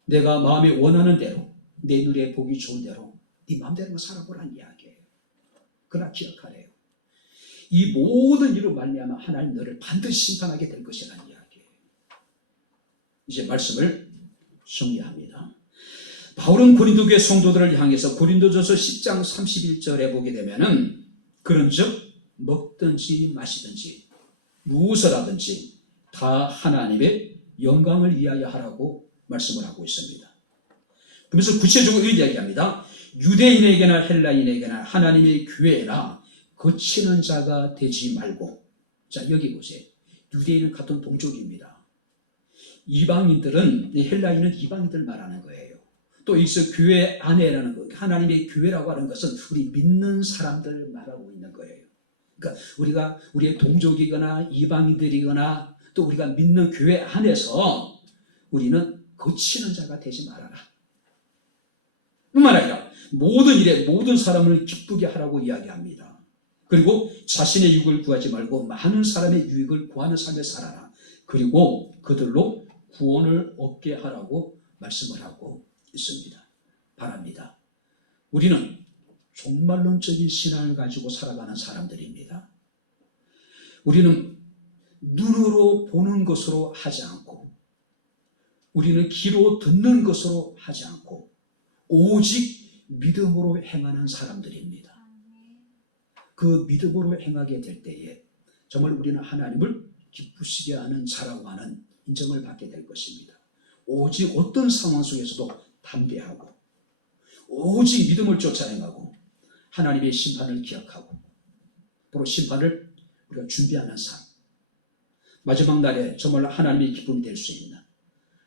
내가 마음에 원하는 대로, 내 눈에 보기 좋은 대로 네 마음대로 살아보라는 이야기예요. 그러나 기억하래요. 이 모든 일로 말미암아 하나님 너를 반드시 심판하게 될 것이라는 이야기예요. 이제 말씀을 정리합니다. 바울은 고린도 교회 성도들을 향해서 고린도전서 10장 31절에 보게 되면은 그런즉 먹든지 마시든지 무엇을 하든지 다 하나님의 영광을 위하여 하라고 말씀을 하고 있습니다. 그래서 구체적으로 이야기합니다. 유대인에게나 헬라인에게나 하나님의 교회나 거치는 자가 되지 말고. 자, 여기 보세요. 유대인은 같은 동족입니다. 이방인들은, 헬라인은 이방인들 말하는 거예요. 또 여기서 교회 안에라는 거, 하나님의 교회라고 하는 것은 우리 믿는 사람들 말하고 있는 거예요. 그러니까 우리가 우리의 동족이거나 이방인들이거나 또 우리가 믿는 교회 안에서 우리는 거치는 자가 되지 말아라. 뿐만 아니라 모든 일에 모든 사람을 기쁘게 하라고 이야기합니다. 그리고 자신의 유익을 구하지 말고 많은 사람의 유익을 구하는 삶을 살아라. 그리고 그들로 구원을 얻게 하라고 말씀을 하고 있습니다. 바랍니다. 우리는 종말론적인 신앙을 가지고 살아가는 사람들입니다. 우리는 눈으로 보는 것으로 하지 않고, 우리는 귀로 듣는 것으로 하지 않고, 오직 믿음으로 행하는 사람들입니다. 그 믿음으로 행하게 될 때에 정말 우리는 하나님을 기쁘시게 하는 자라고 하는 인정을 받게 될 것입니다. 오직 어떤 상황 속에서도 담대하고, 오직 믿음을 쫓아행하고, 하나님의 심판을 기억하고, 바로 심판을 우리가 준비하는 삶. 마지막 날에 정말 하나님의 기쁨이 될 수 있는,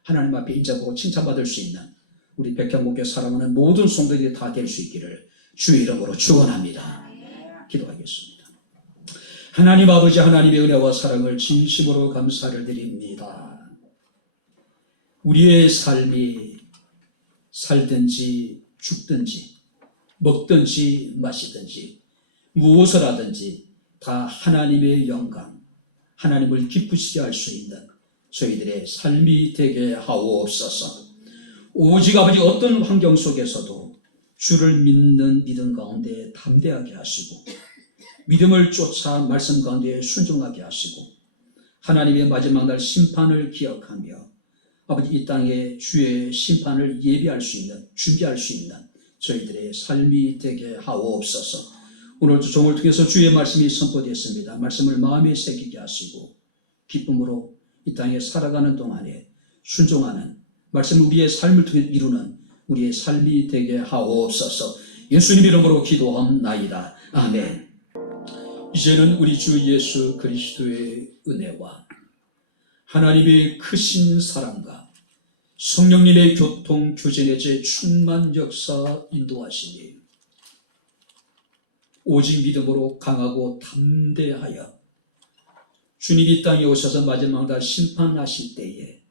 하나님 앞에 인정하고 칭찬받을 수 있는 우리 백향목교 사랑하는 모든 성도들이 다 될 수 있기를 주의 이름으로 축원합니다. 기도하겠습니다. 하나님 아버지, 하나님의 은혜와 사랑을 진심으로 감사를 드립니다. 우리의 삶이 살든지 죽든지 먹든지 마시든지 무엇을 하든지 다 하나님의 영광, 하나님을 기쁘시게 할 수 있는 저희들의 삶이 되게 하옵소서. 오직 아버지 어떤 환경 속에서도 주를 믿는 믿음 가운데 담대하게 하시고, 믿음을 쫓아 말씀 가운데 순종하게 하시고, 하나님의 마지막 날 심판을 기억하며 아버지 이 땅에 주의 심판을 예비할 수 있는, 준비할 수 있는 저희들의 삶이 되게 하옵소서. 오늘 종을 통해서 주의 말씀이 선포되었습니다. 말씀을 마음에 새기게 하시고 기쁨으로 이 땅에 살아가는 동안에 순종하는, 말씀을 우리의 삶을 통해 이루는 우리의 삶이 되게 하옵소서. 예수님 이름으로 기도합나이다. 아멘. 이제는 우리 주 예수 그리스도의 은혜와 하나님의 크신 사랑과 성령님의 교통 교제의 제 충만 역사 인도하시니 오직 믿음으로 강하고 담대하여 주님이 땅에 오셔서 마지막 날 심판하실 때에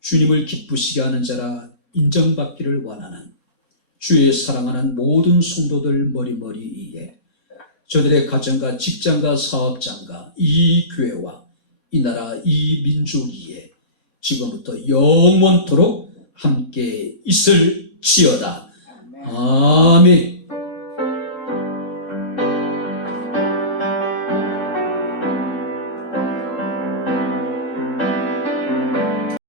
주님을 기쁘시게 하는 자라 인정받기를 원하는 주의 사랑하는 모든 성도들 머리머리 위에 저들의 가정과 직장과 사업장과 이 교회와 이 나라 이 민족 위에 지금부터 영원토록 함께 있을지어다. 아멘.